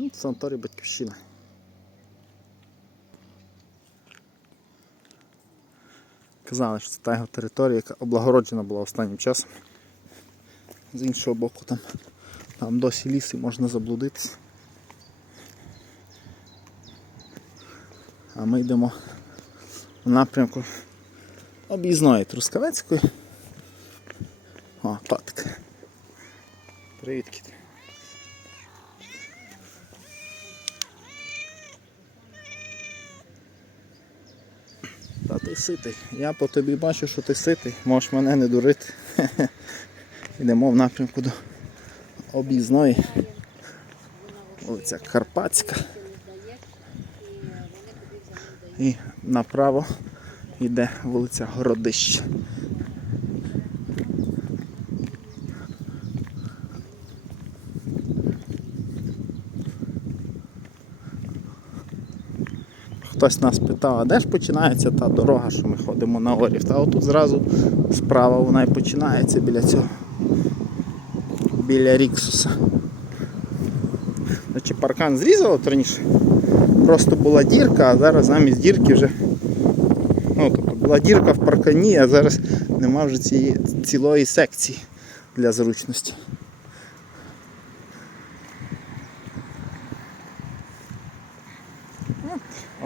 Ну, Санаторій Батьківщина. Казали, що це та його територія, яка облагороджена була останнім часом. З іншого боку там, там досі ліс і можна заблудитися. А ми йдемо в напрямку об'їзної Трускавецької. Ти ситий. Я по тобі бачу, що ти ситий. Можеш мене не дурити. Йдемо в напрямку до об'їзної. Вулиця Карпатська. І направо йде вулиця Городище. Хтось нас питав, а де ж починається та дорога, що ми ходимо на Орів? Та отут зразу справа вона і починається біля цього. Біля Ріксуса. Значить, паркан зрізало раніше. Просто була дірка, а зараз замість дірки вже. Ну, тобто була дірка в паркані, а зараз нема вже цієї цілої секції для зручності.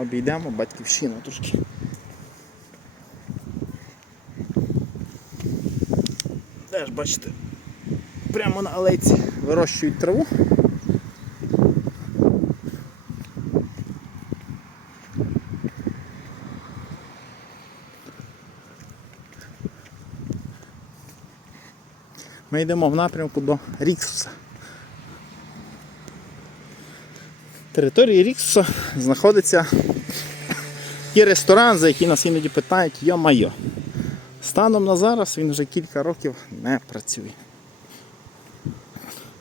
Обійдемо батьківщину трошки. Теж бачите, прямо на алейці вирощують траву. Ми йдемо в напрямку до Ріксуса. території Ріксуса знаходиться такий ресторан, за який нас іноді питають йо-майо. Станом на зараз він вже кілька років не працює.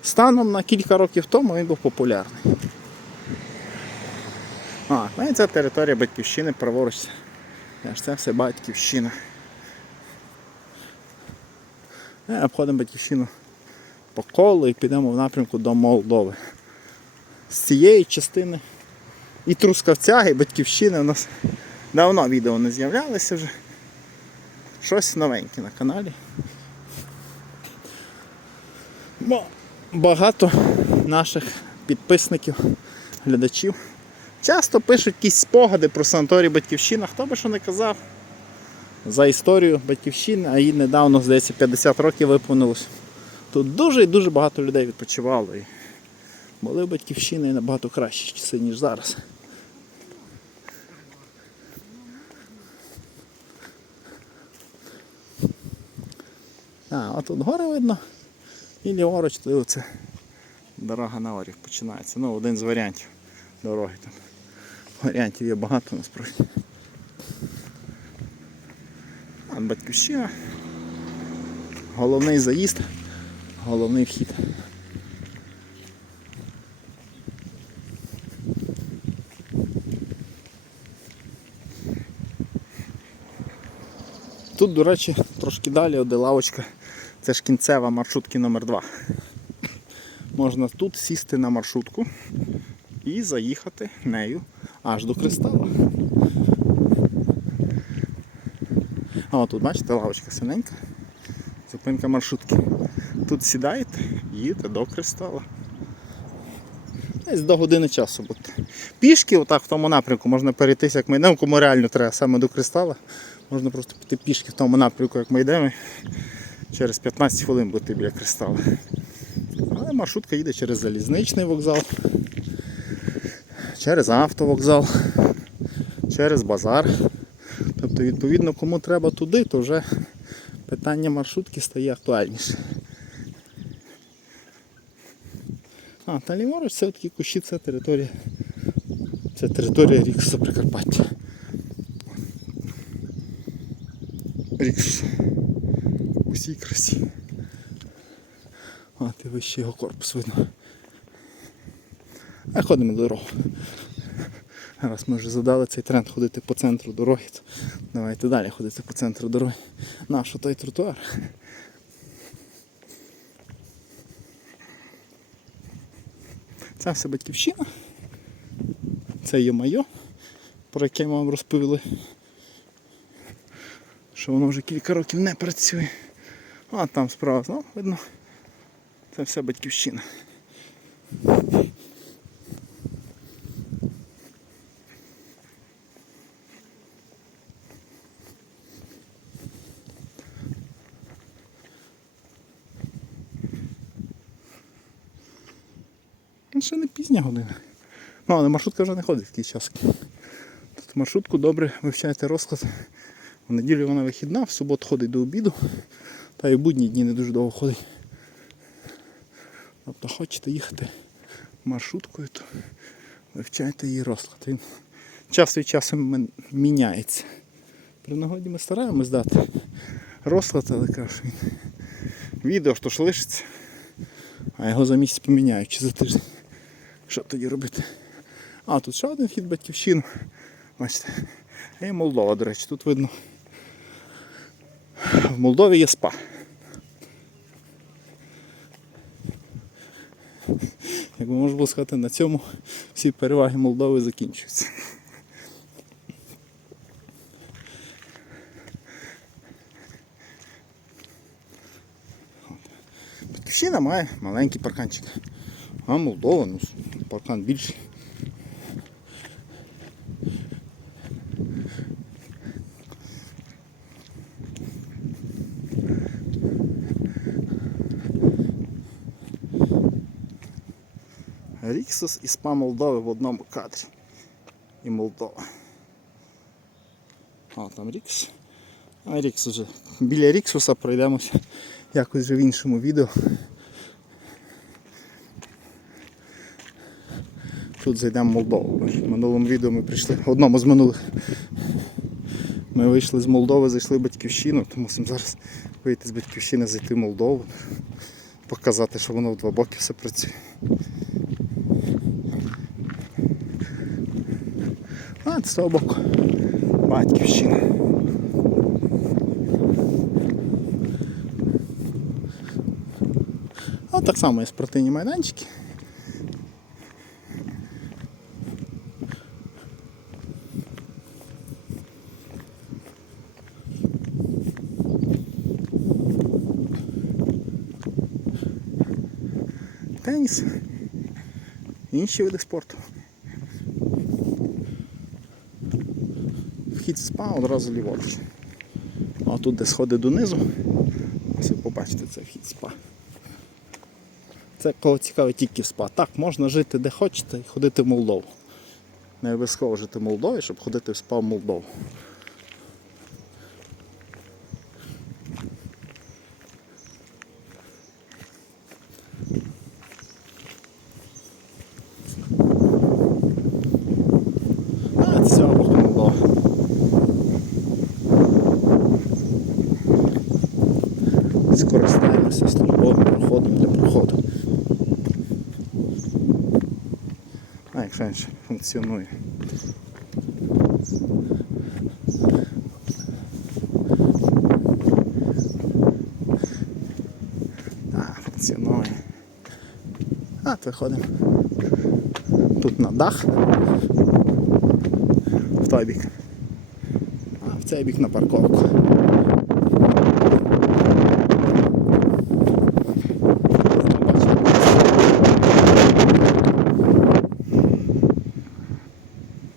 Станом на кілька років тому він був популярний. А, ну і це територія батьківщини праворуч. Це все батьківщина. Е, Обходимо батьківщину по колу і підемо в напрямку до Молдови. З цієї частини і Трускавця, і Батьківщини у нас давно відео не з'являлося вже. Щось новеньке на каналі. Бо багато наших підписників, глядачів часто пишуть якісь спогади про санаторій Батьківщина. Хто би що не казав за історію Батьківщини, а їй недавно, здається, 50 років виповнилось. Тут дуже і дуже багато людей відпочивало. І були батьківщини набагато кращі часи, ніж зараз. А, а тут гори видно. І ліворуч, то оце дорога на Орів починається. Ну, один з варіантів дороги там. Варіантів є багато насправді. А батьківщина. Головний заїзд, головний вхід. Тут, до речі, трошки далі, де лавочка, це ж кінцева маршрутки номер 2 Можна тут сісти на маршрутку і заїхати нею аж до кристала. А тут бачите, лавочка синенька, зупинка маршрутки. Тут сідаєте, їдете до кристала. Десь до години часу буде. Пішки, отак в тому напрямку можна перейтися, як ми йдемо, кому реально треба саме до кристала. Можна просто піти пішки в тому напрямку, як ми йдемо. Через 15 хвилин бути біля кристала. Але маршрутка їде через залізничний вокзал, через автовокзал, через базар. Тобто, відповідно, кому треба туди, то вже питання маршрутки стає актуальніше. А, та ліворуч це такі кущі, це територія. Це територія Рікса Прикарпаття. Рікс. У всій красі. А, ти вище його корпус видно. А ходимо дорогу. Раз ми вже задали цей тренд ходити по центру дороги, то давайте далі ходити по центру дороги. Наш той тротуар. Це все батьківщина. Це є майо, про яке ми вам розповіли. Що воно вже кілька років не працює. А там справа знову видно. Це все батьківщина. Ну, ще не пізня година. Ну, але маршрутка вже не ходить в такий час. Тобто маршрутку добре вивчайте розклад. В неділю вона вихідна, в суботу ходить до обіду. Та і в будні дні не дуже довго ходить. Тобто хочете їхати маршруткою, то вивчайте її розклад. Він час від часу міняється. При нагоді ми стараємось дати розклад, але кажу, що він відео то ж лишиться, а його за місяць поміняють чи за тиждень. Що тоді робити? А, тут ще один вхід в батьківщину. Бачите. І Молдова, до речі, тут видно. В Молдові є спа. Як би можна було сказати, на цьому всі переваги Молдови закінчуються. Батьківщина має маленький парканчик. А Молдова, ну, паркан більший. Ріксус і СПА Молдови в одному кадрі. І Молдова. А, там Рікс. А Рікс уже. Біля Ріксуса пройдемося якось вже в іншому відео. Тут зайдемо в Молдову. В минулому відео ми прийшли, в одному з минулих. Ми вийшли з Молдови, зайшли в батьківщину, то мусимо зараз вийти з батьківщини, зайти в Молдову, показати, що воно в два боки все працює. Боку. Батьківщина. А так само є спортивні майданчики. Теніс. Інші види спорту. Вхід з спа одразу ліворуч. А тут де сходи донизу. Ось ви побачите, це вхід спа. Це кого цікавить тільки в спа. Так, можна жити де хочете і ходити в Молдову. Не обов'язково жити в Молдові, щоб ходити в спа в Молдову. А, це цього боку Молдова. Скористаємося службовим проходом для проходу. А він ще функціонує. Так, функціонує. А, виходимо. Тут на дах. В той бік. А в цей бік на парковку.